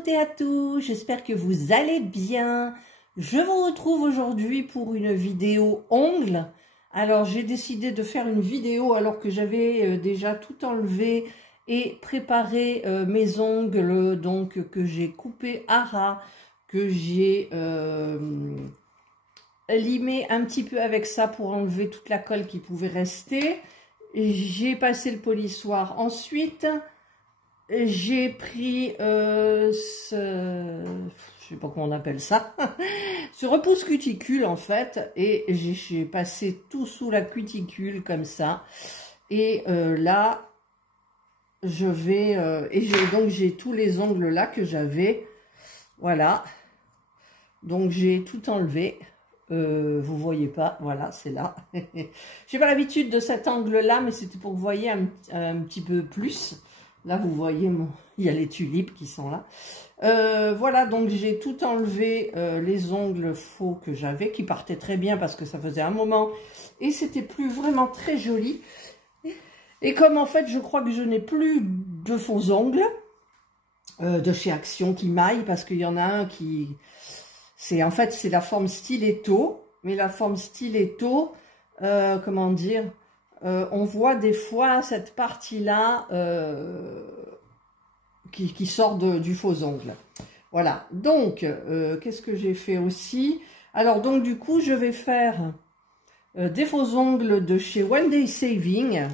toutes et à tous, j'espère que vous allez bien. Je vous retrouve aujourd'hui pour une vidéo ongles. Alors j'ai décidé de faire une vidéo alors que j'avais déjà tout enlevé et préparé mes ongles, donc que j'ai coupé à ras, que j'ai limé un petit peu avec ça pour enlever toute la colle qui pouvait rester. J'ai passé le polissoir ensuite. J'ai pris je sais pas comment on appelle ça, ce repousse cuticule en fait, et j'ai passé tout sous la cuticule comme ça. Et là, je vais donc j'ai tous les ongles là que j'avais, voilà. Donc j'ai tout enlevé. Vous voyez pas, voilà, c'est là. J'ai pas l'habitude de cet angle là, mais c'était pour que vous voyez un petit peu plus. Là, vous voyez, il y a les tulipes qui sont là. Voilà, donc j'ai tout enlevé, les ongles faux que j'avais, qui partaient très bien parce que ça faisait un moment. Et c'était plus vraiment très joli. Et comme en fait, je crois que je n'ai plus de faux ongles de chez Action qui maillent, parce qu'il y en a un qui... En fait, c'est la forme stiletto. Mais la forme stiletto, comment dire... on voit des fois cette partie-là qui sort du faux ongle. Voilà, donc, qu'est-ce que j'ai fait aussi? Alors, donc, du coup, je vais faire des faux ongles de chez One Day Saving.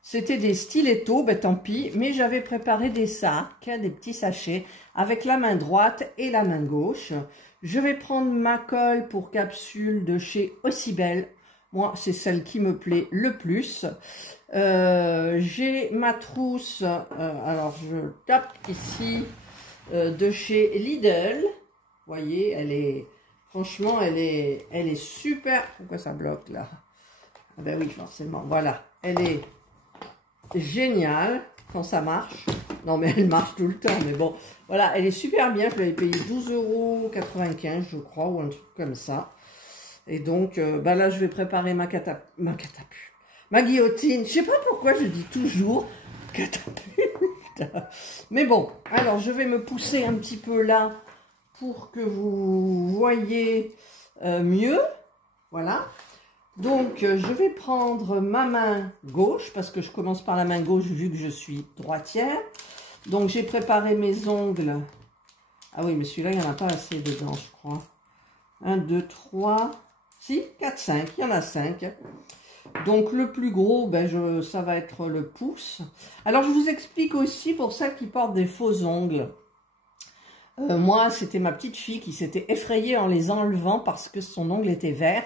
C'était des stilettos, ben tant pis, mais j'avais préparé des sacs, des petits sachets, avec la main droite et la main gauche. Je vais prendre ma colle pour capsule de chez Ossibel. Moi, c'est celle qui me plaît le plus. J'ai ma trousse, alors je tape ici, de chez Lidl. Vous voyez, elle est, franchement, elle est super. Pourquoi ça bloque là? Ah ben oui, forcément, voilà. Elle est géniale quand ça marche. Non, mais elle marche tout le temps, mais bon. Voilà, elle est super bien. Je l'avais payé 12,95 €, je crois, ou un truc comme ça. Et donc, bah là, je vais préparer ma guillotine. Je sais pas pourquoi je dis toujours catapulte. Mais bon, alors je vais me pousser un petit peu là pour que vous voyez mieux. Voilà. Donc, je vais prendre ma main gauche, parce que je commence par la main gauche vu que je suis droitière. Donc, j'ai préparé mes ongles. Ah oui, mais celui-là, il n'y en a pas assez dedans, je crois. 1, 2, 3... Si, 4, 5, il y en a 5. Donc le plus gros, ben ça va être le pouce. Alors je vous explique aussi pour celles qui portent des faux ongles. Moi, c'était ma petite fille qui s'était effrayée en les enlevant parce que son ongle était vert.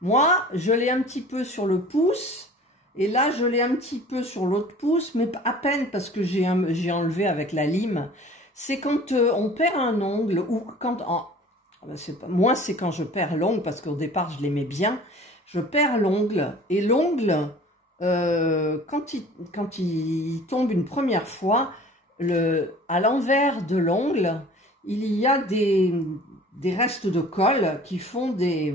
Moi, je l'ai un petit peu sur le pouce. Et là, je l'ai un petit peu sur l'autre pouce, mais à peine parce que j'ai enlevé avec la lime. C'est quand on perd un ongle ou quand... moi, c'est quand je perds l'ongle, parce qu'au départ, je l'aimais bien. Je perds l'ongle, et l'ongle, quand il tombe une première fois, à l'envers de l'ongle, il y a des restes de colle qui font des...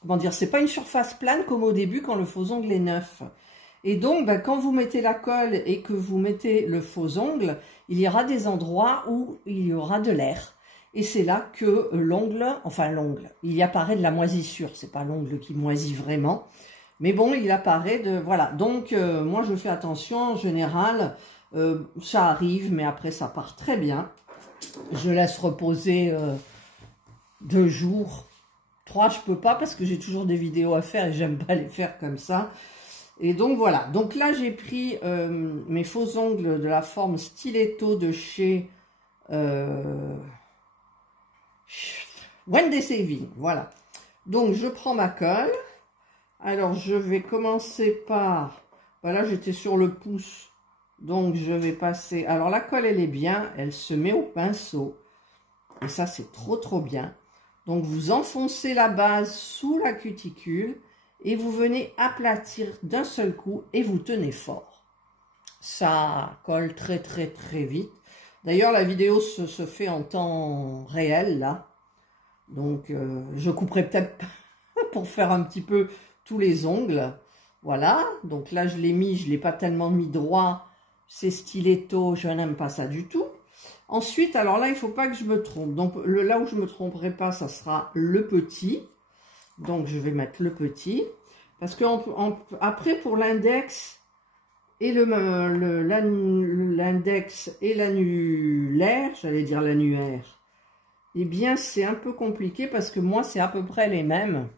Comment dire, c'est pas une surface plane comme au début quand le faux ongle est neuf. Et donc, quand vous mettez la colle et que vous mettez le faux ongle, il y aura des endroits où il y aura de l'air. Et c'est là que l'ongle, enfin l'ongle, il y apparaît de la moisissure. C'est pas l'ongle qui moisit vraiment. Mais bon, il apparaît de... Voilà. Donc, moi, je fais attention. En général, ça arrive, mais après, ça part très bien. Je laisse reposer 2 jours. 3, je peux pas parce que j'ai toujours des vidéos à faire et j'aime pas les faire comme ça. Et donc, voilà. Donc là, j'ai pris mes faux ongles de la forme stiletto de chez... One Day Saving, voilà. Donc, je prends ma colle. Alors, je vais commencer par... Voilà, j'étais sur le pouce. Donc, je vais passer... Alors, la colle, elle est bien. Elle se met au pinceau. Et ça, c'est trop, trop bien. Donc, vous enfoncez la base sous la cuticule. Et vous venez aplatir d'un seul coup. Et vous tenez fort. Ça colle très, très, très vite. D'ailleurs, la vidéo se fait en temps réel, là. Donc, je couperai peut-être pour faire un petit peu tous les ongles. Voilà. Donc là, je l'ai mis, je ne l'ai pas tellement mis droit. C'est stiletto, je n'aime pas ça du tout. Ensuite, alors là, il ne faut pas que je me trompe. Donc là où je ne me tromperai pas, ça sera le petit. Donc je vais mettre le petit. Parce que après, pour l'index et l'index et l'annulaire, j'allais dire l'annulaire, eh bien c'est un peu compliqué parce que moi, c'est à peu près les mêmes.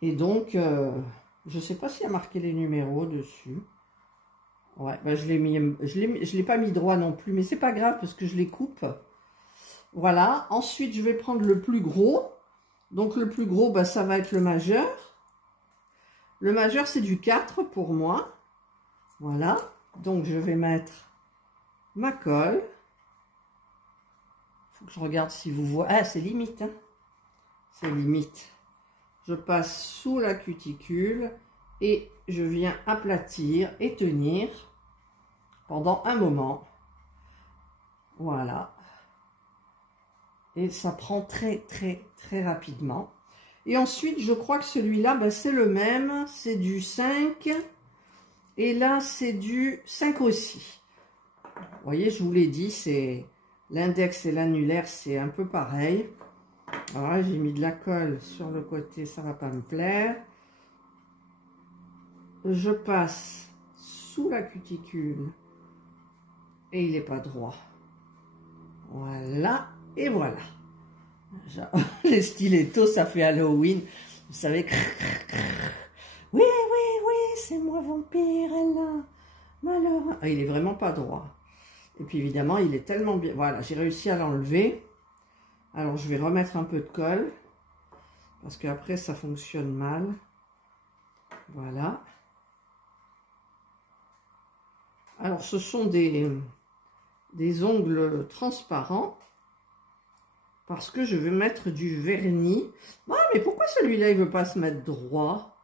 Et donc, je ne sais pas s'il y a marqué les numéros dessus. Ouais, ben je l'ai pas mis droit non plus, mais c'est pas grave parce que je les coupe. Voilà. Ensuite, je vais prendre le plus gros. Donc, le plus gros, ben, ça va être le majeur. Le majeur, c'est du 4 pour moi. Voilà. Donc, je vais mettre ma colle. Faut que je regarde si vous voyez. Ah, c'est limite. Hein. C'est limite. Je passe sous la cuticule et je viens aplatir et tenir pendant un moment. Voilà. Et ça prend très rapidement. Et ensuite, je crois que celui-là, ben, c'est le même. C'est du 5. Et là, c'est du 5 aussi. Vous voyez, je vous l'ai dit, c'est l'index et l'annulaire, c'est un peu pareil. Alors là, j'ai mis de la colle sur le côté, ça va pas me plaire. Je passe sous la cuticule et il n'est pas droit. Voilà, et voilà. Les stilettos, ça fait Halloween. Vous savez, oui, c'est moi vampire, elle là. Malheureux. Ah, il est vraiment pas droit. Et puis évidemment, il est tellement bien. Voilà, j'ai réussi à l'enlever. Alors, je vais remettre un peu de colle. Parce qu'après, ça fonctionne mal. Voilà. Alors, ce sont des ongles transparents. Parce que je vais mettre du vernis. Ah, mais pourquoi celui-là, il ne veut pas se mettre droit?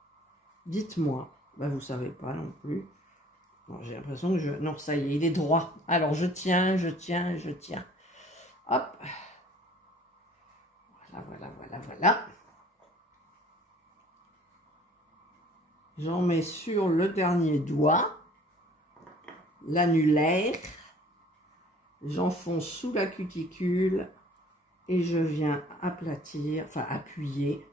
Dites-moi. Ben, vous ne savez pas non plus. Bon, j'ai l'impression que je... Non, ça y est, il est droit. Alors, je tiens. Hop. Voilà. J'en mets sur le dernier doigt. L'annulaire. J'enfonce sous la cuticule. Et je viens aplatir, enfin appuyer.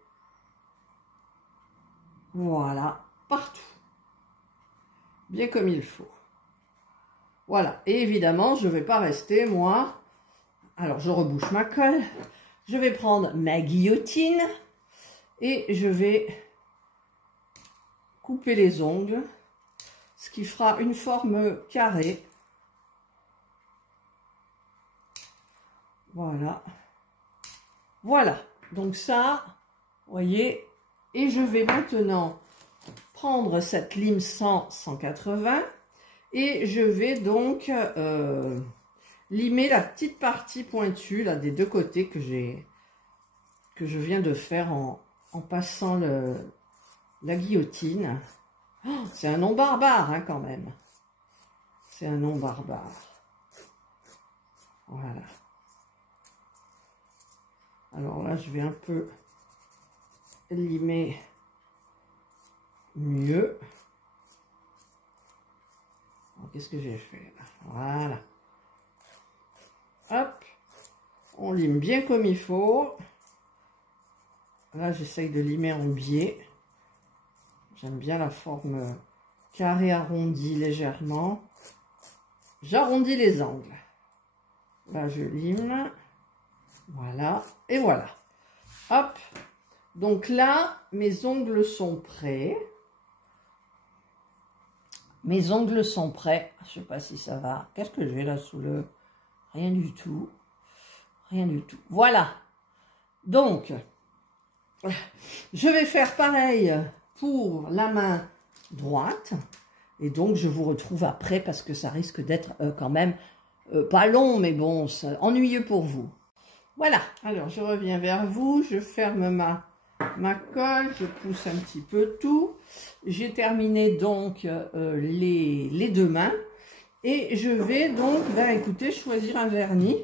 Voilà, partout. Bien comme il faut. Voilà, et évidemment, je ne vais pas rester, moi. Alors, je rebouche ma colle. Je vais prendre ma guillotine. Et je vais couper les ongles. Ce qui fera une forme carrée. Voilà. Voilà, donc ça, vous voyez, et je vais maintenant prendre cette lime 100-180 et je vais donc limer la petite partie pointue là, des deux côtés que je viens de faire en passant la guillotine. Oh, c'est un nom barbare hein, quand même. C'est un nom barbare. Voilà. Alors là, je vais un peu limer mieux. Qu'est-ce que j'ai fait là? Voilà. Hop. On lime bien comme il faut. Là, j'essaye de limer en biais. J'aime bien la forme carré arrondi légèrement. J'arrondis les angles. Là, je lime. Voilà, et voilà. Hop. Donc là, mes ongles sont prêts. Mes ongles sont prêts. Je ne sais pas si ça va. Qu'est-ce que j'ai là sous le... Rien du tout. Rien du tout. Voilà. Donc, je vais faire pareil pour la main droite. Et donc, je vous retrouve après parce que ça risque d'être quand même pas long, mais bon, ennuyeux pour vous. Voilà, alors je reviens vers vous, je ferme ma colle, je pousse un petit peu tout. J'ai terminé donc les deux mains et je vais donc, ben, écoutez, choisir un vernis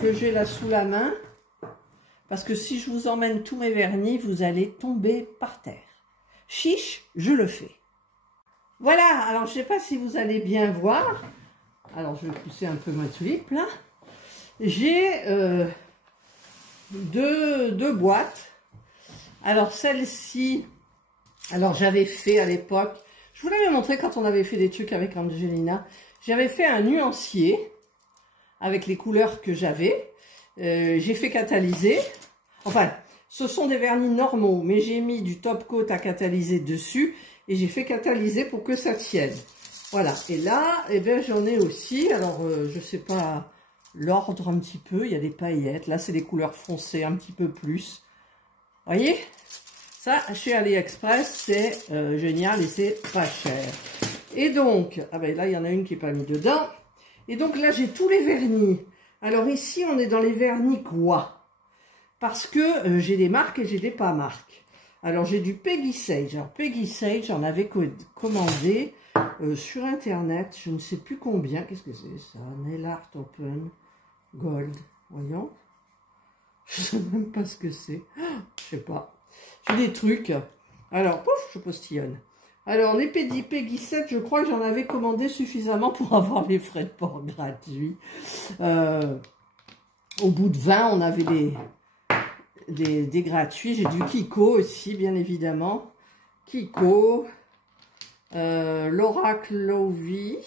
que j'ai là sous la main parce que si je vous emmène tous mes vernis, vous allez tomber par terre. Chiche, je le fais. Voilà, alors je ne sais pas si vous allez bien voir. Alors, je vais pousser un peu ma tulipe, là. J'ai deux boîtes. Alors, celle-ci, alors j'avais fait à l'époque, je vous l'avais montré quand on avait fait des trucs avec Angelina, j'avais fait un nuancier avec les couleurs que j'avais. J'ai fait catalyser. Enfin, ce sont des vernis normaux, mais j'ai mis du top coat à catalyser dessus et j'ai fait catalyser pour que ça tienne. Voilà. Et là, eh bien, j'en ai aussi. Alors, je sais pas l'ordre un petit peu. Il y a des paillettes. Là, c'est des couleurs foncées un petit peu plus. Voyez? Ça, chez AliExpress, c'est génial et c'est pas cher. Et donc, ah ben là, il y en a une qui n'est pas mise dedans. Et donc là, j'ai tous les vernis. Alors ici, on est dans les vernis quoi? Parce que j'ai des marques et j'ai des pas marques. Alors, j'ai du Peggy Sage. Alors, Peggy Sage, j'en avais commandé sur Internet. Je ne sais plus combien. Qu'est-ce que c'est ça? Nail Art Open Gold. Voyons. Je ne sais même pas ce que c'est. Je sais pas. J'ai des trucs. Alors, pouf, je postillonne. Alors, les Peggy 7, je crois que j'en avais commandé suffisamment pour avoir les frais de port gratuits. Au bout de 20, on avait des gratuits. J'ai du Kiko aussi, bien évidemment. Kiko. Laura Clovey.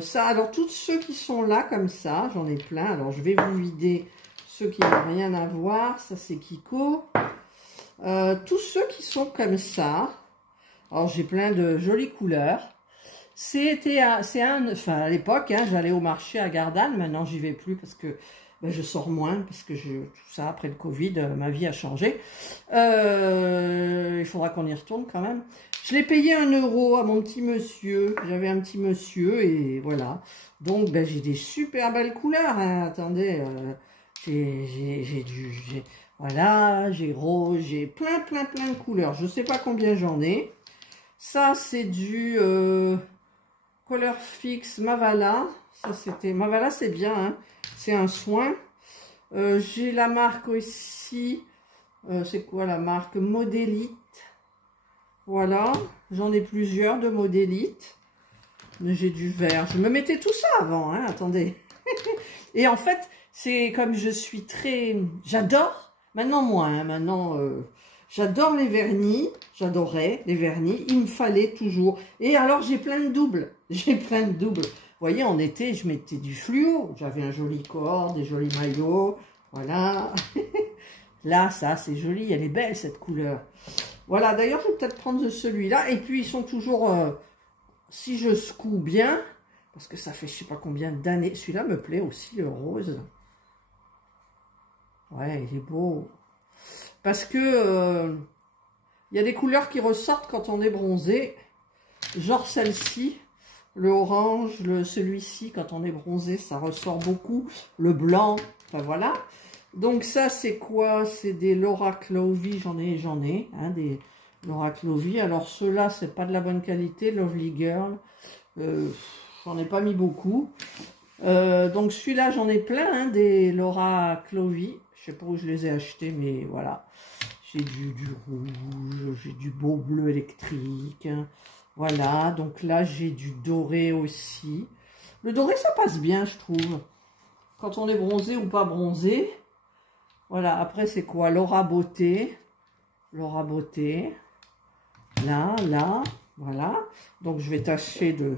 Ça, alors, tous ceux qui sont là, comme ça, j'en ai plein. Alors, je vais vous vider ceux qui n'ont rien à voir. Ça, c'est Kiko. Tous ceux qui sont comme ça. Alors, j'ai plein de jolies couleurs. Enfin, à l'époque, hein, j'allais au marché à Gardanne. Maintenant, j'y vais plus parce que ben, je sors moins. Parce que tout ça, après le Covid, ma vie a changé. Il faudra qu'on y retourne quand même. Je l'ai payé 1 € à mon petit monsieur. J'avais un petit monsieur et voilà. Donc, ben, j'ai des super belles couleurs. Hein. Attendez, voilà, j'ai rose, j'ai plein de couleurs. Je sais pas combien j'en ai. Ça, c'est du Color Fix Mavala. Ça, c'était Mavala, c'est bien. Hein. C'est un soin. J'ai la marque aussi. C'est quoi la marque? Modélite. Voilà. J'en ai plusieurs de Modélite. J'ai du vert. Je me mettais tout ça avant. Hein. Attendez. Et en fait, c'est comme je suis très... J'adore. Maintenant, moins. Hein. Maintenant... J'adore les vernis, j'adorais les vernis, il me fallait toujours. Et alors, j'ai plein de doubles, Vous voyez, en été, je mettais du fluo, j'avais un joli corps, des jolis maillots, voilà. Là, ça, c'est joli, elle est belle, cette couleur. Voilà, d'ailleurs, je vais peut-être prendre celui-là. Et puis, ils sont toujours, si je secoue bien, parce que ça fait je sais pas combien d'années. Celui-là me plaît aussi, le rose. Ouais, il est beau. Parce que il y a des couleurs qui ressortent quand on est bronzé. Genre celle-ci, le orange, celui-ci, quand on est bronzé, ça ressort beaucoup. Le blanc, enfin voilà. Donc ça, c'est quoi? C'est des Laura Clovey, j'en ai, hein, des Laura Clovey. Alors ceux-là, c'est pas de la bonne qualité, Lovely Girl. J'en ai pas mis beaucoup. Donc celui-là, j'en ai plein, hein, des Laura Clovey. Je sais pas où je les ai achetés, mais voilà. J'ai du rouge, j'ai du beau bleu électrique. Hein. Voilà, donc là, j'ai du doré aussi. Le doré, ça passe bien, je trouve. Quand on est bronzé ou pas bronzé. Voilà, après, c'est quoi? Laura Beauté. Laura Beauté. Là, voilà. Donc, je vais tâcher de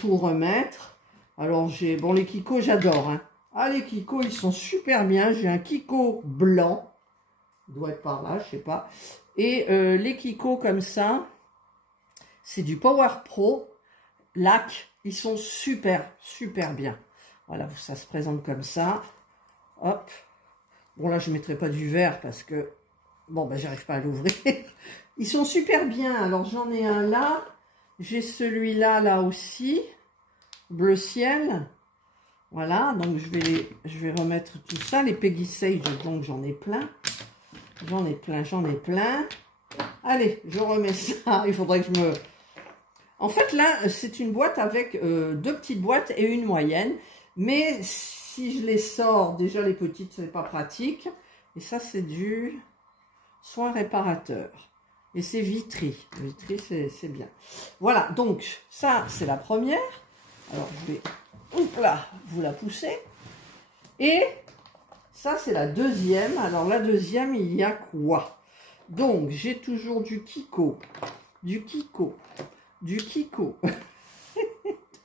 tout remettre. Alors, j'ai... Bon, les Kiko, j'adore, hein. Ah, les Kiko, ils sont super bien. J'ai un Kiko blanc. Il doit être par là, je sais pas. Et les Kiko comme ça, c'est du Power Pro lac. Ils sont super bien. Voilà, ça se présente comme ça. Hop. Bon, là, je ne mettrai pas du vert parce que, bon, ben, j'arrive pas à l'ouvrir. Ils sont super bien. Alors, j'en ai un là. J'ai celui-là, là aussi. Bleu ciel. Voilà, donc je vais remettre tout ça. Les Peggy Sage, donc j'en ai plein. J'en ai plein. Allez, je remets ça. Il faudrait que je me... En fait, là, c'est une boîte avec 2 petites boîtes et une moyenne. Mais si je les sors, déjà les petites, c'est pas pratique. Et ça, c'est du soin réparateur. Et c'est Vitry. Vitry, c'est bien. Voilà, donc ça, c'est la première. Alors, je vais, hop là, vous la pousser. Et ça, c'est la deuxième. Alors, la deuxième, il y a quoi? Donc, j'ai toujours du Kiko. Du Kiko. Du Kiko.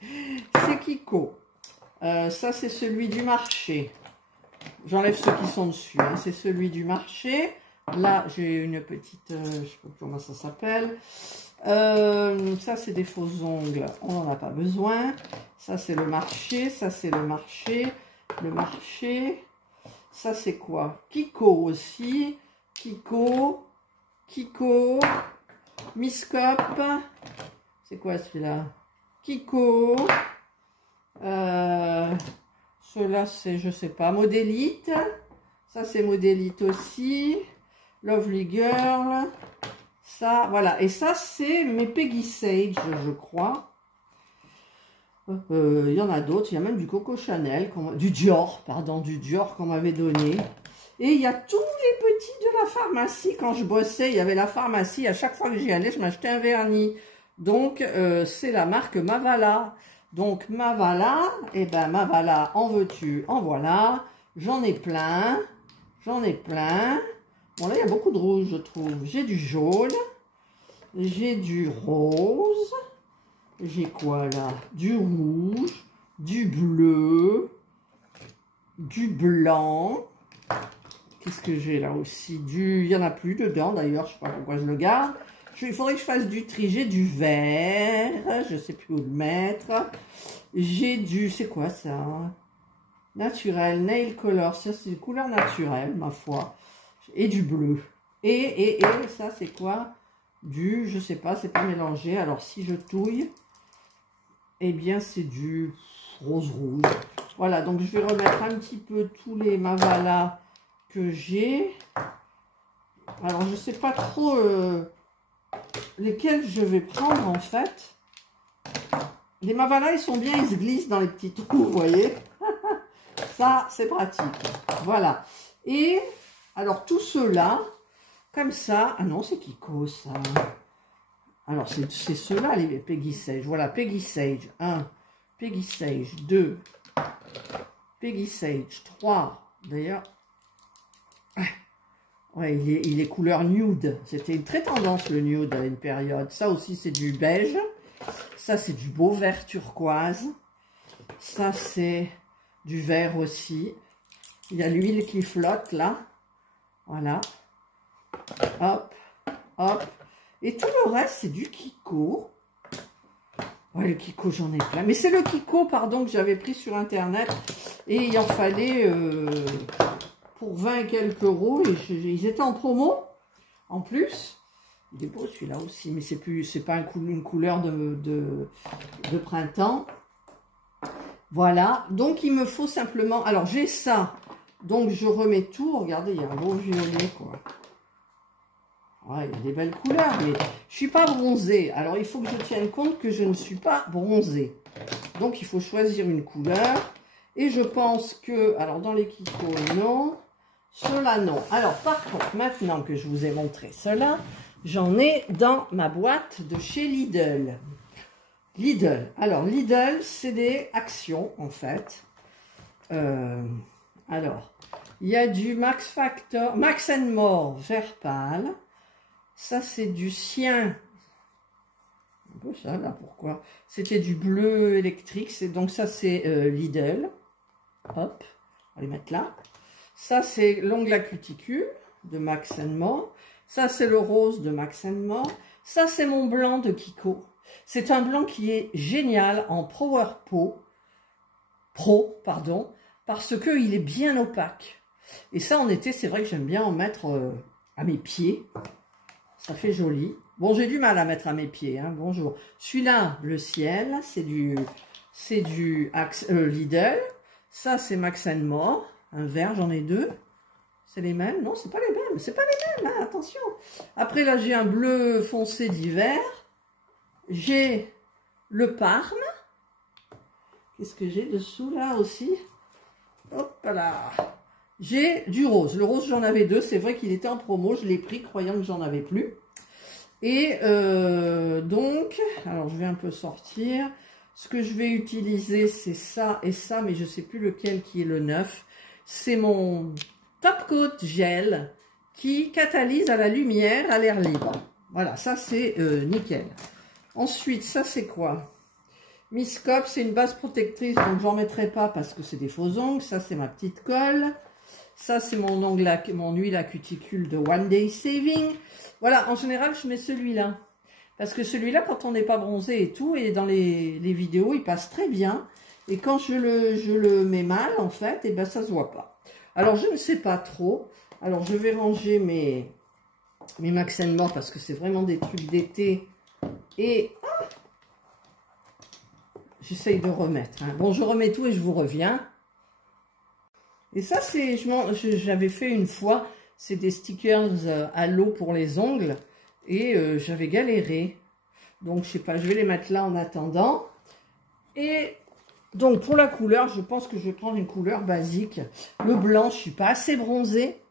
C'est Kiko. Ça, c'est celui du marché. J'enlève ceux qui sont dessus. Hein. C'est celui du marché. Là, j'ai une petite... je ne sais pas comment ça s'appelle. Ça, c'est des faux ongles. On n'en a pas besoin. Ça, c'est le marché. Ça, c'est le marché. Le marché. Ça, c'est quoi? Kiko aussi. Kiko. Kiko. Miscop. C'est quoi celui-là? Kiko. Ceux-là, c'est, je sais pas, Modélite. Ça, c'est Modélite aussi. Lovely Girl. Ça, voilà. Et ça, c'est mes Peggy Sage, je crois. Il y en a d'autres. Il y a même du Coco Chanel, du Dior, pardon, du Dior qu'on m'avait donné. Et il y a tous les petits de la pharmacie. Quand je bossais, il y avait la pharmacie. À chaque fois que j'y allais, je m'achetais un vernis. Donc, c'est la marque Mavala. Donc, Mavala, et ben Mavala, en veux-tu, en voilà. J'en ai plein. J'en ai plein. Bon, là, il y a beaucoup de rouge, je trouve. J'ai du jaune. J'ai du rose. J'ai quoi, là? Du rouge. Du bleu. Du blanc. Qu'est-ce que j'ai là aussi? Il n'y en a plus dedans, d'ailleurs. Je ne sais pas pourquoi je le garde. Il faudrait que je fasse du tri. J'ai du vert. Je ne sais plus où le mettre. J'ai du... C'est quoi, ça? Naturel. Nail color. Ça, c'est des couleurs naturelles, ma foi. Et du bleu. Et ça, c'est quoi? Du... Je sais pas, c'est pas mélangé. Alors, si je touille, eh bien, c'est du rose-rouge. Voilà, donc je vais remettre un petit peu tous les Mavala que j'ai. Alors, je sais pas trop lesquels je vais prendre, en fait. Les Mavala, ils sont bien, ils se glissent dans les petits trous, vous voyez. Ça, c'est pratique. Voilà. Et, alors, tout ceux-là, comme ça. Ah non, c'est Kiko, ça. Alors, c'est ceux-là, les Peggy Sage. Voilà, Peggy Sage 1, Peggy Sage 2, Peggy Sage 3. D'ailleurs, ouais, il est couleur nude. C'était une très tendance, le nude, à une période. Ça aussi, c'est du beige. Ça, c'est du beau vert turquoise. Ça, c'est du vert aussi. Il y a l'huile qui flotte, là. Voilà. Hop, hop. Et tout le reste, c'est du Kiko. Ouais, le Kiko, j'en ai plein. Mais c'est le Kiko, pardon, que j'avais pris sur Internet. Et il en fallait pour 20 et quelques euros. Et ils étaient en promo, en plus. Il est beau, celui-là aussi. Mais c'est pas une couleur de printemps. Voilà. Donc, il me faut simplement... Alors, j'ai ça. Donc, je remets tout. Regardez, il y a un beau violet, quoi. Ouais, il y a des belles couleurs, mais je suis pas bronzée. Alors, il faut que je tienne compte que je ne suis pas bronzée. Donc, il faut choisir une couleur. Et je pense que... Alors, dans les Kiko, non. Ceux-là, non. Alors, par contre, maintenant que je vous ai montré cela, j'en ai dans ma boîte de chez Lidl. Lidl. Alors, Lidl, c'est des actions, en fait. Alors, il y a du Max Factor, Max More vert pâle. Ça, c'est du cyan. Un peu ça, là, pourquoi? C'était du bleu électrique. Donc, ça, c'est Lidl. Hop, on va les mettre là. Ça, c'est l'ongle à cuticule de Max More. Ça, c'est le rose de Max More. Ça, c'est mon blanc de Kiko. C'est un blanc qui est génial en Pro, pardon, parce qu'il est bien opaque. Et ça, en été, c'est vrai que j'aime bien en mettre à mes pieds. Ça fait joli. Bon, j'ai du mal à mettre à mes pieds. Hein. Bonjour. Celui-là, le ciel, c'est du Lidl. Ça, c'est Max More. Un vert, j'en ai deux. C'est les mêmes? Non, c'est pas les mêmes. C'est pas les mêmes, hein, attention. Après, là, j'ai un bleu foncé d'hiver. J'ai le Parme. Qu'est-ce que j'ai dessous, là, aussi? Hop là. J'ai du rose. Le rose, j'en avais deux. C'est vrai qu'il était en promo. Je l'ai pris, croyant que j'en avais plus. Et donc, alors, je vais un peu sortir. Ce que je vais utiliser, c'est ça et ça, mais je ne sais plus lequel qui est le 9. C'est mon Top Coat Gel qui catalyse à la lumière à l'air libre. Voilà, ça c'est nickel. Ensuite, ça c'est quoi? Miss Cop, c'est une base protectrice, donc j'en mettrai pas parce que c'est des faux ongles. Ça c'est ma petite colle. Ça c'est mon huile à cuticule de One Day Saving. Voilà, en général je mets celui-là. Parce que celui-là, quand on n'est pas bronzé et tout, et dans les vidéos, il passe très bien. Et quand je le mets mal, en fait, et ben ça se voit pas. Alors, je ne sais pas trop. Alors, je vais ranger mes Max & More parce que c'est vraiment des trucs d'été. Et j'essaye de remettre. Hein. Bon, je remets tout et je vous reviens. Et ça, c'est, j'avais fait une fois, c'est des stickers à l'eau pour les ongles. Et j'avais galéré. Donc, je sais pas, je vais les mettre là en attendant. Et donc, pour la couleur, je pense que je vais prendre une couleur basique. Le blanc, je suis pas assez bronzée.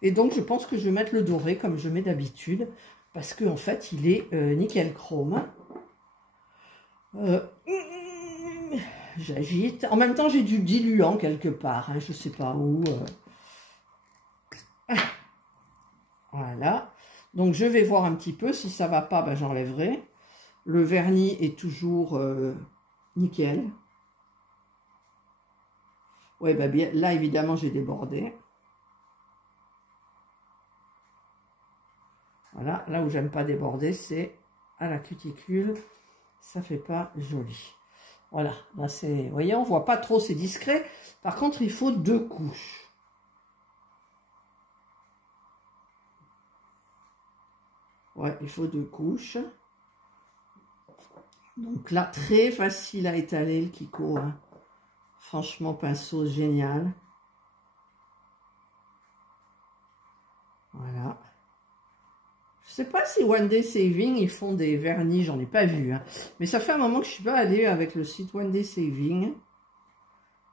Et donc, je pense que je vais mettre le doré comme je mets d'habitude. Parce qu'en fait, il est nickel chrome. J'agite. En même temps, j'ai du diluant quelque part. Hein, je sais pas où. Voilà. Donc, je vais voir un petit peu. Si ça va pas, ben, j'enlèverai. Le vernis est toujours nickel. Ouais, ben, bien, là, évidemment, j'ai débordé. Voilà. Là où j'aime pas déborder, c'est à la cuticule. Ça fait pas joli. Voilà. Là, c'est... Vous voyez, on voit pas trop, c'est discret. Par contre, il faut 2 couches. Ouais, il faut 2 couches. Donc là, très facile à étaler le Kiko. Hein. Franchement, pinceau génial. Voilà. Je sais pas si One Day Saving, ils font des vernis, j'en ai pas vu. Hein. Mais ça fait un moment que je suis pas allée avec le site One Day Saving.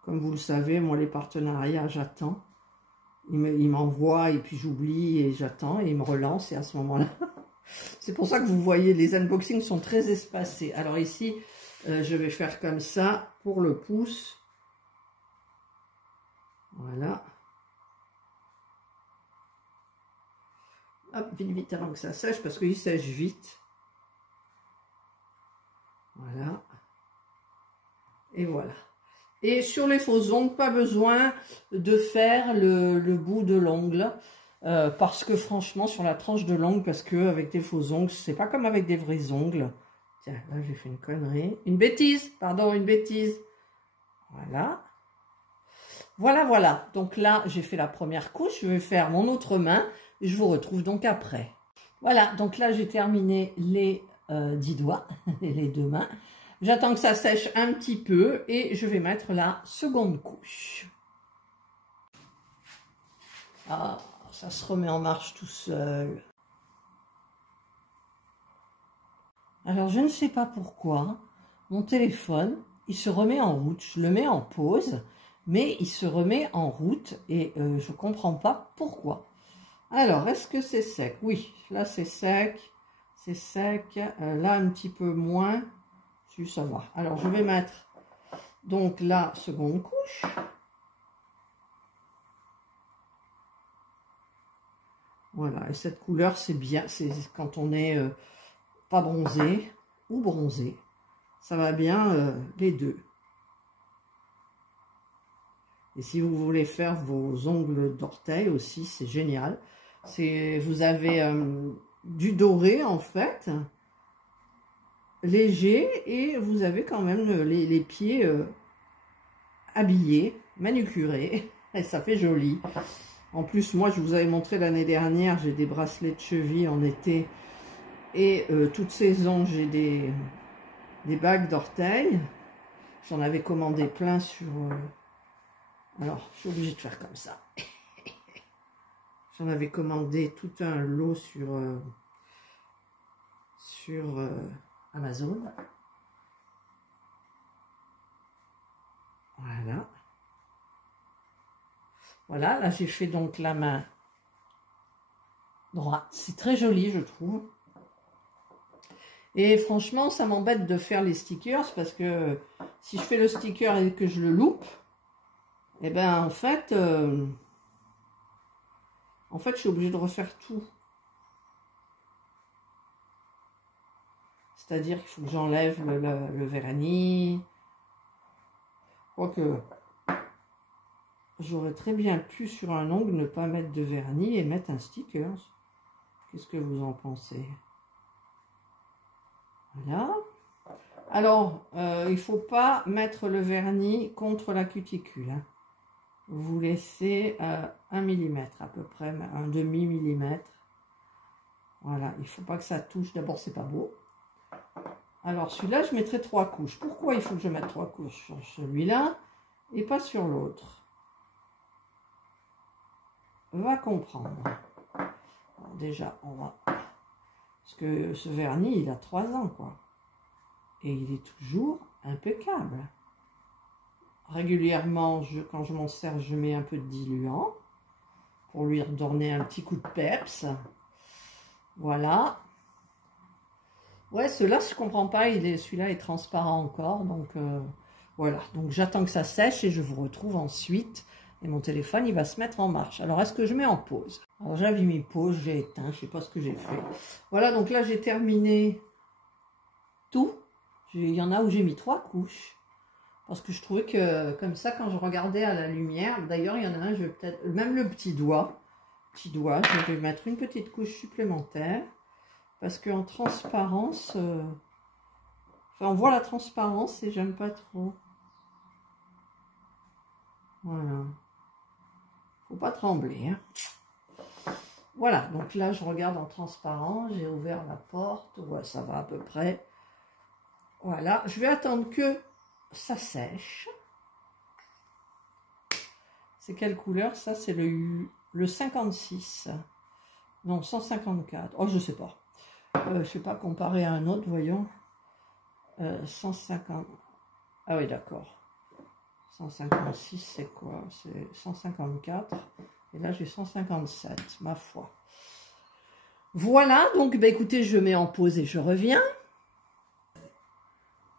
Comme vous le savez, moi, les partenariats, j'attends. Ils m'envoient et puis j'oublie et j'attends et ils me relancent et à ce moment-là... C'est pour ça que vous voyez, les unboxings sont très espacés. Alors ici, je vais faire comme ça pour le pouce. Voilà. Hop, vite, vite avant que ça sèche, parce qu'il sèche vite. Voilà. Et voilà. Et sur les faux ongles, pas besoin de faire le bout de l'ongle. Parce que franchement, sur la tranche de l'ongle, parce que avec des faux ongles, c'est pas comme avec des vrais ongles. Tiens, là j'ai fait une connerie. Une bêtise, pardon, une bêtise. Voilà. Voilà, voilà. Donc là, j'ai fait la première couche. Je vais faire mon autre main. Et je vous retrouve donc après. Voilà, donc là, j'ai terminé les 10 doigts, les 2 mains. J'attends que ça sèche un petit peu et je vais mettre la seconde couche. Ah, ça se remet en marche tout seul. Alors, je ne sais pas pourquoi, mon téléphone, il se remet en route. Je le mets en pause, mais il se remet en route et je ne comprends pas pourquoi. Alors, est-ce que c'est sec? Oui, là c'est sec. C'est sec. Là, un petit peu moins. Ça va. Alors, je vais mettre donc la seconde couche. Voilà. Et cette couleur, c'est bien. C'est quand on est pas bronzé ou bronzé. Ça va bien les deux. Et si vous voulez faire vos ongles d'orteil aussi, c'est génial. Vous avez du doré en fait, léger, et vous avez quand même les pieds habillés, manucurés, et ça fait joli. En plus, moi, je vous avais montré l'année dernière, j'ai des bracelets de cheville en été, et toute saison, j'ai des bagues d'orteil. J'en avais commandé plein sur... alors, je suis obligée de faire comme ça. J'en avais commandé tout un lot sur Amazon. Voilà. Voilà, là j'ai fait donc la main droite. C'est très joli, je trouve. Et franchement, ça m'embête de faire les stickers parce que si je fais le sticker et que je le loupe, eh ben en fait, je suis obligée de refaire tout. C'est-à-dire qu'il faut que j'enlève le vernis. Quoique, j'aurais très bien pu sur un ongle ne pas mettre de vernis et mettre un sticker. Qu'est-ce que vous en pensez? Voilà. Alors, il ne faut pas mettre le vernis contre la cuticule. Hein. Vous laissez 1 mm à peu près, un demi-millimètre. Voilà, il ne faut pas que ça touche. D'abord, c'est pas beau. Alors, celui-là, je mettrai 3 couches. Pourquoi il faut que je mette 3 couches sur celui-là et pas sur l'autre? Va comprendre. Alors, déjà, on va... Parce que ce vernis, il a 3 ans, quoi. Et il est toujours impeccable. Régulièrement, quand je m'en sers, je mets un peu de diluant pour lui redonner un petit coup de peps. Voilà. Ouais, celui-là, je comprends pas. Celui-là est transparent encore. Donc, voilà. Donc, j'attends que ça sèche et je vous retrouve ensuite. Et mon téléphone, il va se mettre en marche. Alors, est-ce que je mets en pause? Alors, j'avais mis pause, j'ai éteint. Je sais pas ce que j'ai fait. Voilà, donc là, j'ai terminé tout. Il y en a où j'ai mis 3 couches. Parce que je trouvais que, comme ça, quand je regardais à la lumière, d'ailleurs, il y en a un, je vais peut-être, même le petit doigt, je vais mettre une petite couche supplémentaire. Parce qu'en transparence, on voit la transparence et j'aime pas trop. Voilà. Faut pas trembler. Hein. Voilà, donc là, je regarde en transparent, j'ai ouvert la porte, ouais, ça va à peu près. Voilà, je vais attendre que ça sèche. C'est quelle couleur? Ça, c'est le 56. Non, 154. Oh, je sais pas. Je sais pas, comparé à un autre, voyons. 150. Ah oui, d'accord. 156, c'est quoi? C'est 154. Et là, j'ai 157, ma foi. Voilà, donc, bah, écoutez, je mets en pause et je reviens.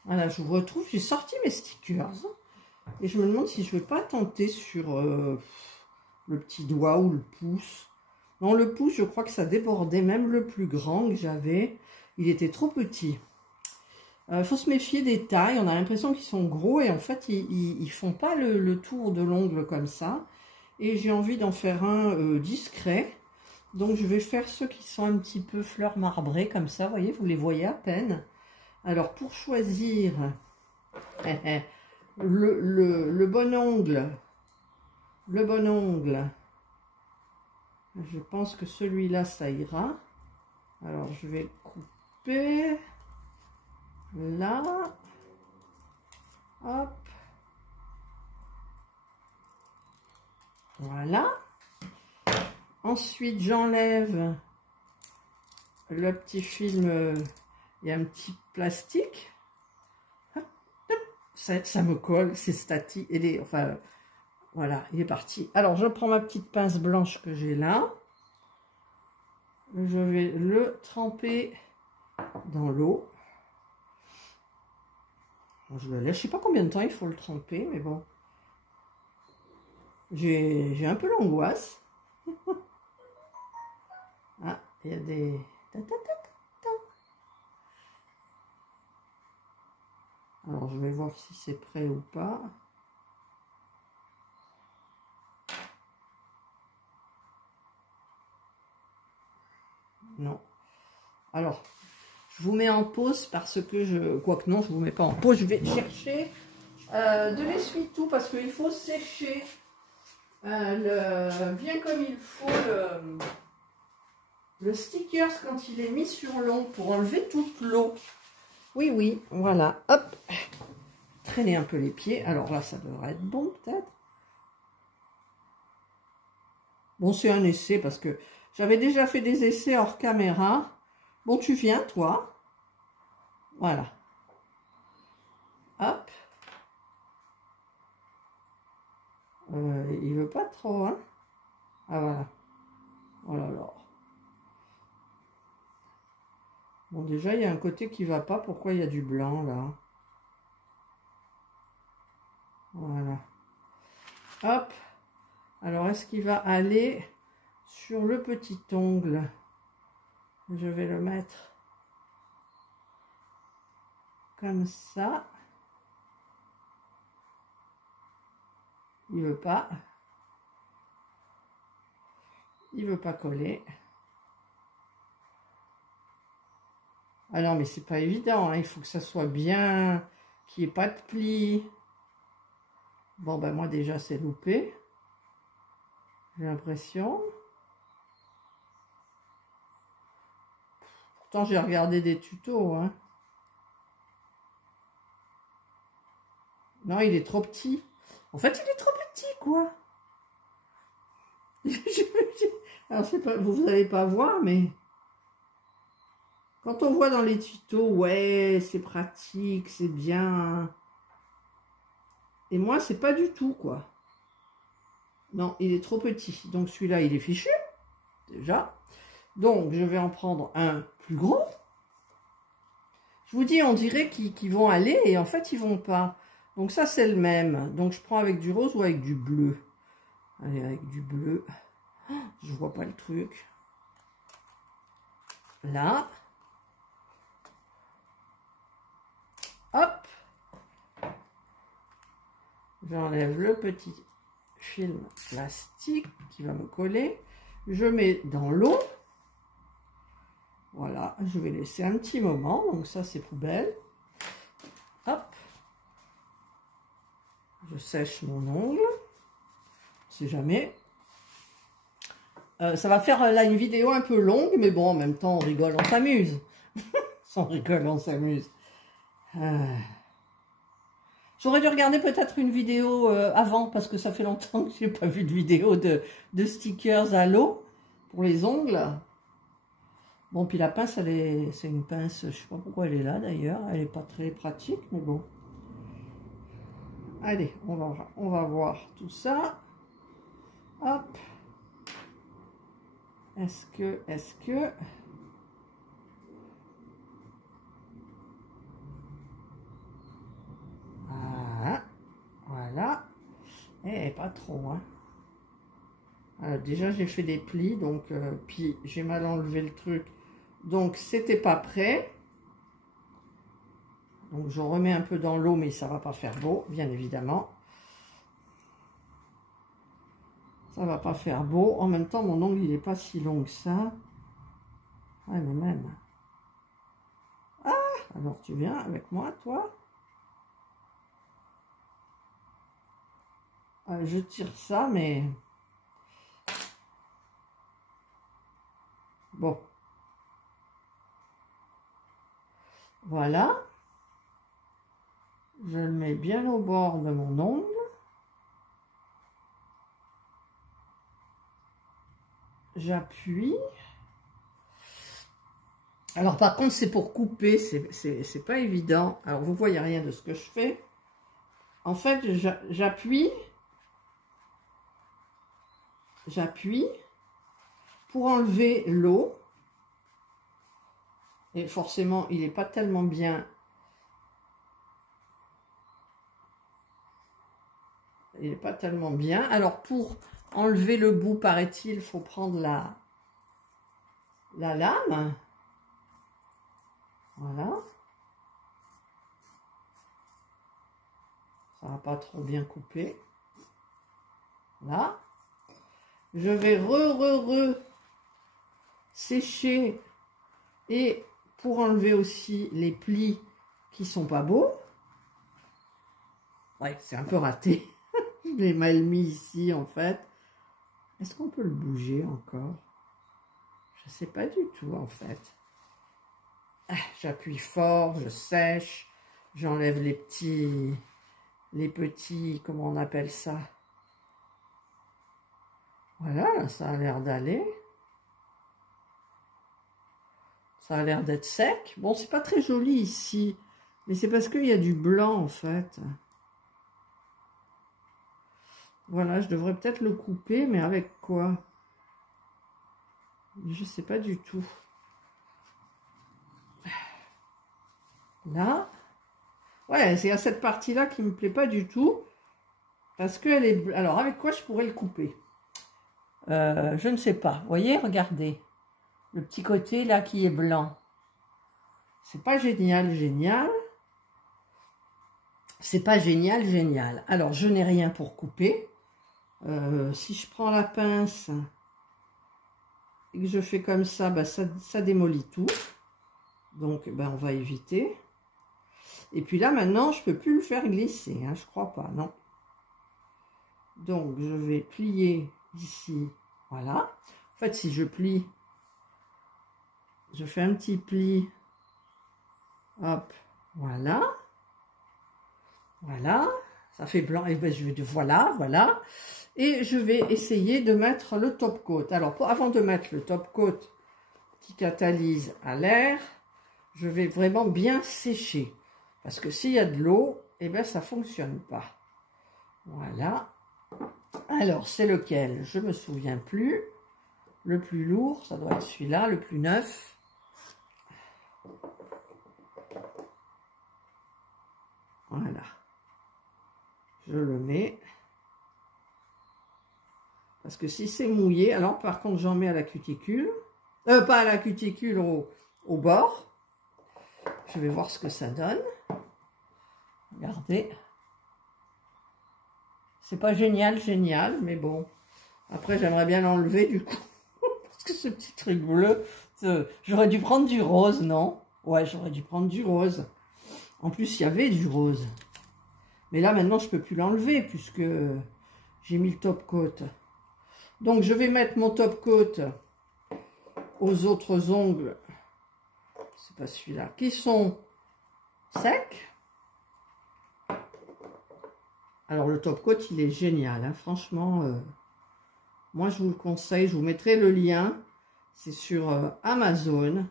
Voilà, je vous retrouve. J'ai sorti mes stickers. Et je me demande si je ne vais pas tenter sur le petit doigt ou le pouce. Non, le pouce, je crois que ça débordait. Même le plus grand que j'avais, il était trop petit. Il faut se méfier des tailles. On a l'impression qu'ils sont gros et en fait, ils ne font pas le tour de l'ongle comme ça. Et j'ai envie d'en faire un discret. Donc, je vais faire ceux qui sont un petit peu fleurs marbrées comme ça. Vous voyez, vous les voyez à peine. Alors, pour choisir le bon ongle, je pense que celui-là, ça ira. Alors, je vais couper là. Hop. Voilà. Ensuite, j'enlève le petit film. Il y a un petit plastique. Ça me colle, c'est statique. Enfin, voilà, il est parti. Alors, je prends ma petite pince blanche que j'ai là. Je vais le tremper dans l'eau. Je le laisse. Je ne sais pas combien de temps il faut le tremper, mais bon. J'ai un peu l'angoisse. Ah, il y a des... Alors, je vais voir si c'est prêt ou pas. Non. Alors, je vous mets en pause parce que quoique non, je ne vous mets pas en pause. Je vais chercher de l'essuie-tout parce qu'il faut sécher bien comme il faut le stickers quand il est mis sur l'ongle pour enlever toute l'eau. Oui, oui, voilà. Hop. Traîner un peu les pieds. Alors là, ça devrait être bon, peut-être. Bon, c'est un essai parce que j'avais déjà fait des essais hors caméra. Bon, tu viens, toi. Voilà. Hop. Il veut pas trop, hein. Ah, voilà. Oh là là. Bon, déjà, il y a un côté qui va pas. Pourquoi il y a du blanc, là? Voilà. Hop. Alors, est-ce qu'il va aller sur le petit ongle? Je vais le mettre comme ça. Il veut pas. Il veut pas coller. Ah non, mais c'est pas évident, hein. Il faut que ça soit bien, qu'il n'y ait pas de plis. Bon, ben moi déjà, c'est loupé. J'ai l'impression. Pourtant, j'ai regardé des tutos, hein. Non, il est trop petit. En fait, il est trop petit, quoi. Alors, c'est pas, vous n'allez pas voir, mais quand on voit dans les tutos, ouais, c'est pratique, c'est bien. Et moi, c'est pas du tout, quoi. Non, il est trop petit. Donc, celui-là, il est fichu, déjà. Donc, je vais en prendre un plus gros. Je vous dis, on dirait qu'ils vont aller, et en fait, ils vont pas. Donc, ça, c'est le même. Donc, je prends avec du rose ou avec du bleu. Allez, avec du bleu. Je vois pas le truc. Là. Hop. J'enlève le petit film plastique qui va me coller. Je mets dans l'eau. Voilà, je vais laisser un petit moment. Donc ça, c'est poubelle. Hop. Je sèche mon ongle. On sait jamais. Ça va faire là une vidéo un peu longue, mais bon, en même temps, on rigole, on s'amuse. On rigole, on s'amuse. J'aurais dû regarder peut-être une vidéo avant, parce que ça fait longtemps que je n'ai pas vu de vidéo de stickers à l'eau pour les ongles. Bon, puis la pince, c'est une pince, je ne sais pas pourquoi elle est là d'ailleurs. Elle n'est pas très pratique, mais bon. Allez, on va voir tout ça. Hop. Est-ce que... Voilà. Eh, pas trop, hein. Alors, déjà, j'ai fait des plis, donc... puis, j'ai mal enlevé le truc. Donc, c'était pas prêt. Donc, je remets un peu dans l'eau, mais ça va pas faire beau, bien évidemment. Ça va pas faire beau. En même temps, mon ongle, il est pas si long que ça. Ah, mais même. Ah, alors tu viens avec moi, toi? Je tire ça, mais... Bon. Voilà. Je le mets bien au bord de mon ongle. J'appuie. Alors par contre, c'est pour couper, c'est pas évident. Alors vous voyez rien de ce que je fais. En fait, j'appuie pour enlever l'eau. Et forcément, il n'est pas tellement bien. Il n'est pas tellement bien. Alors pour enlever le bout, paraît-il, il faut prendre la lame. Voilà. Ça va pas trop bien couper. Là. Je vais sécher. Et pour enlever aussi les plis qui sont pas beaux. Ouais, c'est un peu raté. Je l'ai mal mis ici, en fait. Est-ce qu'on peut le bouger encore? Je sais pas du tout, en fait. J'appuie fort, je sèche. J'enlève les petits, comment on appelle ça? Voilà, ça a l'air d'aller. Ça a l'air d'être sec. Bon, c'est pas très joli ici. Mais c'est parce qu'il y a du blanc, en fait. Voilà, je devrais peut-être le couper, mais avec quoi? Je sais pas du tout. Là. Ouais, c'est à cette partie-là qui me plaît pas du tout. Parce qu'elle est... Alors, avec quoi je pourrais le couper? Je ne sais pas. Vous voyez, regardez. Le petit côté là qui est blanc. C'est pas génial, génial. C'est pas génial, génial. Alors, je n'ai rien pour couper. Si je prends la pince et que je fais comme ça, bah, ça démolit tout. Donc, ben, on va éviter. Et puis là, maintenant, je peux plus le faire glisser. Hein, je crois pas, non. Donc, je vais plier ici. Voilà. En fait, si je plie, je fais un petit pli. Hop, voilà. Voilà. Ça fait blanc. Et ben, je vais de voilà, voilà. Et je vais essayer de mettre le top coat. Alors, avant de mettre le top coat qui catalyse à l'air, je vais vraiment bien sécher. Parce que s'il y a de l'eau, eh ben, ça ne fonctionne pas. Voilà. Alors, c'est lequel? Je ne me souviens plus. Le plus lourd, ça doit être celui-là, le plus neuf. Voilà. Je le mets. Parce que si c'est mouillé, alors par contre, j'en mets à la cuticule. Pas à la cuticule, au bord. Je vais voir ce que ça donne. Regardez. C'est pas génial, génial, mais bon. Après, j'aimerais bien l'enlever du coup. Parce que ce petit truc bleu, j'aurais dû prendre du rose, non? Ouais, j'aurais dû prendre du rose. En plus, il y avait du rose. Mais là, maintenant, je peux plus l'enlever puisque j'ai mis le top coat. Donc, je vais mettre mon top coat aux autres ongles. C'est pas celui-là. Qui sont secs. Alors, le top coat, il est génial. Hein, franchement, moi, je vous le conseille. Je vous mettrai le lien. C'est sur Amazon.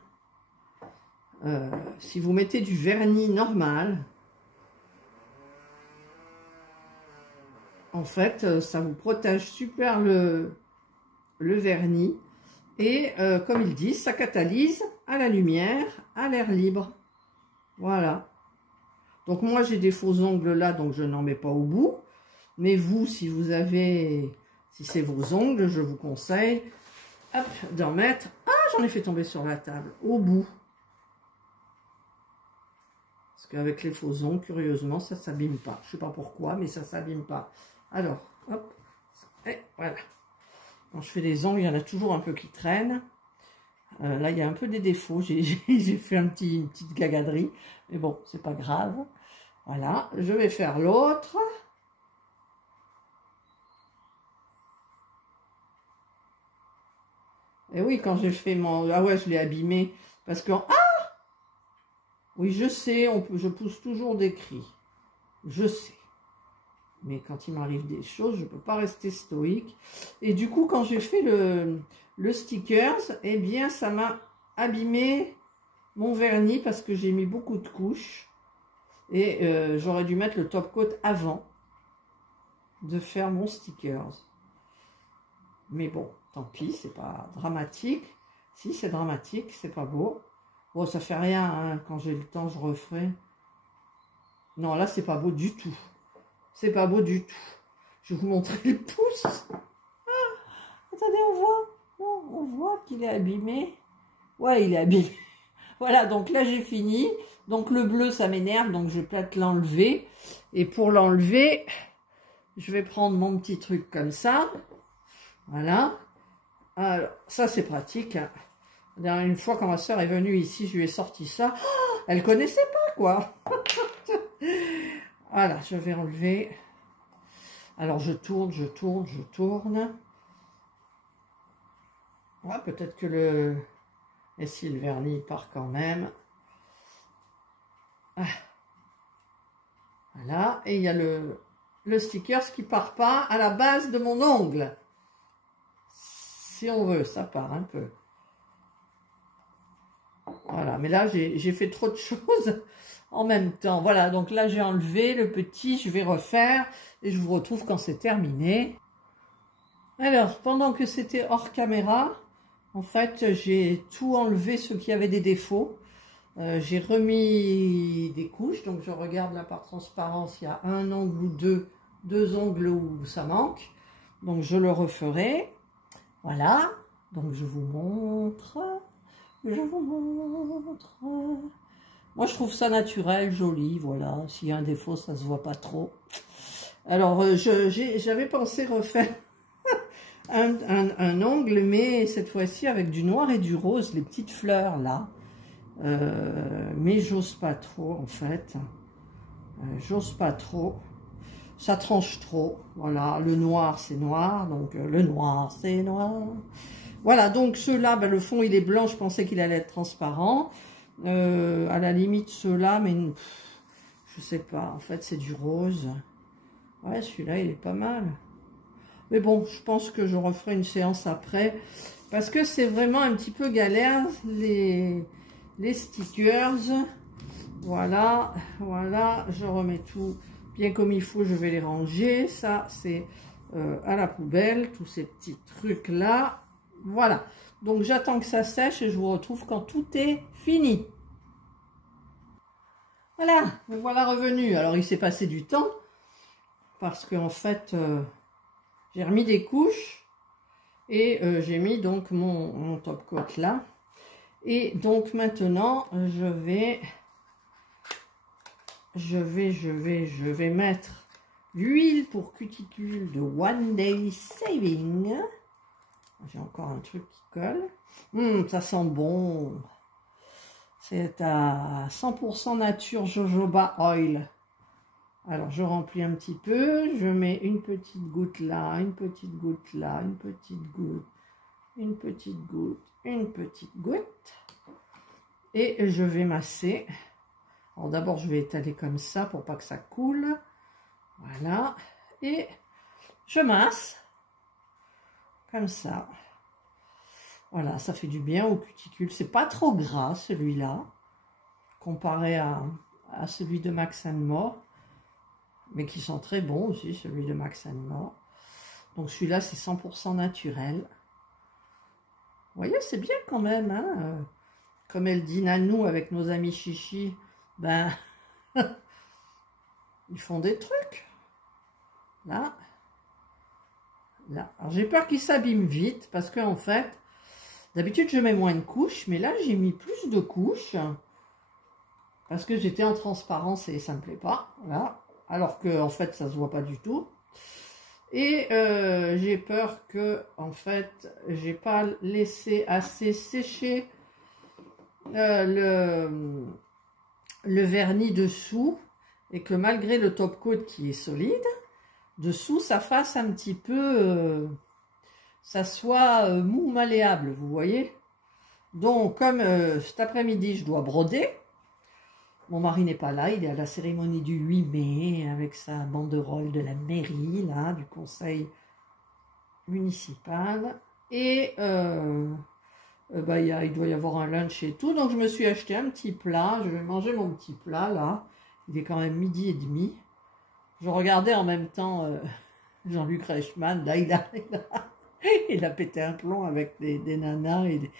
Si vous mettez du vernis normal, en fait, ça vous protège super le vernis. Et comme ils disent, ça catalyse à la lumière, à l'air libre. Voilà. Donc moi, j'ai des faux ongles là, donc je n'en mets pas au bout. Mais vous, si c'est vos ongles, je vous conseille d'en mettre... Ah, j'en ai fait tomber sur la table, au bout. Parce qu'avec les faux ongles, curieusement, ça ne s'abîme pas. Je ne sais pas pourquoi, mais ça ne s'abîme pas. Alors, hop, et voilà. Quand je fais des ongles, il y en a toujours un peu qui traînent. Là, il y a un peu des défauts. J'ai fait une petite gagaderie. Mais bon, c'est pas grave. Voilà, je vais faire l'autre. Et oui, quand j'ai fait mon... Ah ouais, je l'ai abîmé. Parce que... Ah! Oui, je sais, je pousse toujours des cris. Je sais. Mais quand il m'arrive des choses, je ne peux pas rester stoïque. Et du coup, quand j'ai fait le stickers, eh bien, ça m'a abîmé mon vernis parce que j'ai mis beaucoup de couches. Et j'aurais dû mettre le top coat avant de faire mon stickers. Mais bon, tant pis, c'est pas dramatique. Si, c'est dramatique, c'est pas beau. Bon, ça fait rien, hein, quand j'ai le temps, je referai. Non, là, c'est pas beau du tout. C'est pas beau du tout. Je vais vous montrer le pouce. Ah, attendez, on voit. Non, on voit qu'il est abîmé. Ouais, il est abîmé. Voilà, donc là, j'ai fini. Donc, le bleu, ça m'énerve. Donc, je vais peut-être l'enlever. Et pour l'enlever, je vais prendre mon petit truc comme ça. Voilà. Alors, ça, c'est pratique. Hein. Une fois, quand ma soeur est venue ici, je lui ai sorti ça. Oh, elle connaissait pas, quoi. Voilà, je vais enlever. Alors, je tourne, je tourne, je tourne. Ouais, peut-être que le... Et si le vernis part quand même. Ah. Voilà, et il y a le sticker qui part pas à la base de mon ongle. Si on veut, ça part un peu. Voilà, mais là, j'ai fait trop de choses en même temps. Voilà, donc là, j'ai enlevé le petit, je vais refaire et je vous retrouve quand c'est terminé. Alors, pendant que c'était hors caméra, en fait, j'ai tout enlevé ce qui avait des défauts. J'ai remis des couches, donc je regarde là par transparence, il y a un ongle ou deux ongles où ça manque. Donc je le referai. Voilà, donc je vous montre. Moi je trouve ça naturel, joli, voilà. S'il y a un défaut, ça se voit pas trop. Alors j'avais pensé refaire un ongle, mais cette fois-ci avec du noir et du rose, les petites fleurs là. Mais j'ose pas trop en fait. J'ose pas trop. Ça tranche trop. Voilà, le noir c'est noir, donc le noir c'est noir. Voilà, donc ceux-là, ben, le fond il est blanc, je pensais qu'il allait être transparent. À la limite ceux-là, mais je sais pas, en fait c'est du rose. Ouais, celui-là il est pas mal. Mais bon, je pense que je referai une séance après. Parce que c'est vraiment un petit peu galère, les stickers. Voilà, voilà, je remets tout bien comme il faut, je vais les ranger. Ça, c'est à la poubelle, tous ces petits trucs-là. Voilà, donc j'attends que ça sèche et je vous retrouve quand tout est fini. Voilà, me voilà revenu. Alors, il s'est passé du temps, parce qu'en fait, j'ai remis des couches et j'ai mis donc mon top coat là. Et donc maintenant, je vais mettre l'huile pour cuticule de One Day Saving. J'ai encore un truc qui colle. Ça sent bon. C'est à 100% nature jojoba oil. Alors je remplis un petit peu. Je mets une petite goutte là, une petite goutte là, une petite goutte, une petite goutte, une petite goutte. Et je vais masser. Alors d'abord je vais étaler comme ça pour pas que ça coule. Voilà. Et je masse. Comme ça. Voilà, ça fait du bien aux cuticules. C'est pas trop gras celui-là, comparé à celui de Max & More. Mais qui sent très bon aussi, celui de Max & More. Donc celui-là, c'est 100% naturel. Vous voyez, c'est bien quand même, hein. Comme elle dit Nanou avec nos amis chichi, ben, ils font des trucs. Là. Là. Alors j'ai peur qu'ils s'abîment vite, parce qu'en fait, d'habitude je mets moins de couches, mais là j'ai mis plus de couches, parce que j'étais en transparence et ça me plaît pas. Voilà. Alors que en fait ça se voit pas du tout. Et j'ai peur que en fait j'ai pas laissé assez sécher le vernis dessous, et que malgré le top coat qui est solide, dessous ça fasse un petit peu ça soit mou malléable, vous voyez. Donc comme cet après-midi je dois broder, mon mari n'est pas là, il est à la cérémonie du 8 mai avec sa banderole de la mairie, là, du conseil municipal. Et bah, il doit y avoir un lunch et tout. Donc je me suis acheté un petit plat, je vais manger mon petit plat là. Il est quand même 12h30. Je regardais en même temps Jean-Luc Reichmann, là il a pété un plomb avec des nanas. Et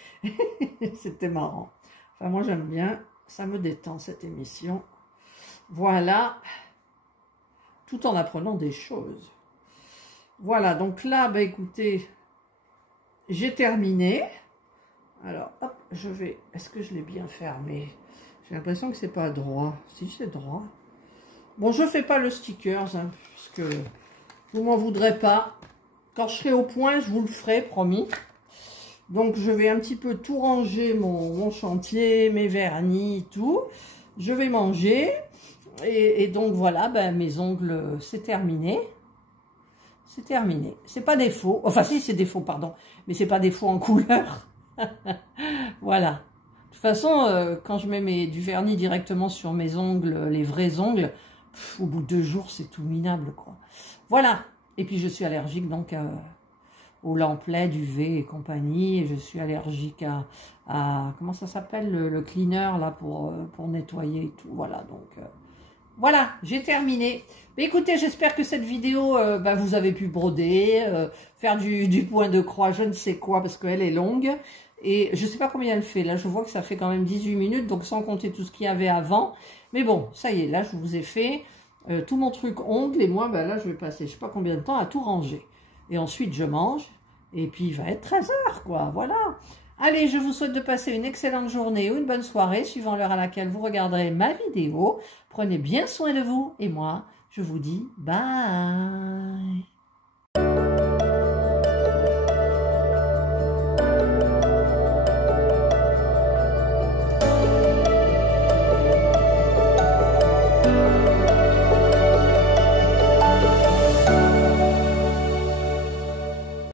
c'était marrant. Enfin moi j'aime bien. Ça me détend cette émission. Voilà. Tout en apprenant des choses. Voilà, donc là, bah écoutez, j'ai terminé. Alors, hop, je vais... Est-ce que je l'ai bien fermé? J'ai l'impression que c'est pas droit. Si, c'est droit. Bon, je fais pas le stickers, hein, parce que vous m'en voudrez pas. Quand je serai au point, je vous le ferai, promis. Donc, je vais un petit peu tout ranger, mon chantier, mes vernis, tout. Je vais manger. Et donc, voilà, ben, mes ongles, c'est terminé. C'est terminé. C'est pas des faux. Enfin, si, c'est des faux, pardon. Mais c'est pas des faux en couleur. Voilà. De toute façon, quand je mets du vernis directement sur mes ongles, les vrais ongles, au bout de 2 jours, c'est tout minable, quoi. Voilà. Et puis, je suis allergique, donc... aux lampes LED, UV et compagnie. Et je suis allergique à comment ça s'appelle, le cleaner là pour nettoyer et tout. Voilà, donc voilà, j'ai terminé. Mais écoutez, j'espère que cette vidéo, bah, vous avez pu broder, faire du point de croix, je ne sais quoi, parce qu'elle est longue. Et je sais pas combien elle fait. Là, je vois que ça fait quand même 18 minutes, donc sans compter tout ce qu'il y avait avant. Mais bon, ça y est, là, je vous ai fait tout mon truc ongle. Et moi, ben là, je vais passer je sais pas combien de temps à tout ranger. Et ensuite, je mange. Et puis, il va être 13 h, quoi. Voilà. Allez, je vous souhaite de passer une excellente journée ou une bonne soirée, suivant l'heure à laquelle vous regarderez ma vidéo. Prenez bien soin de vous. Et moi, je vous dis bye.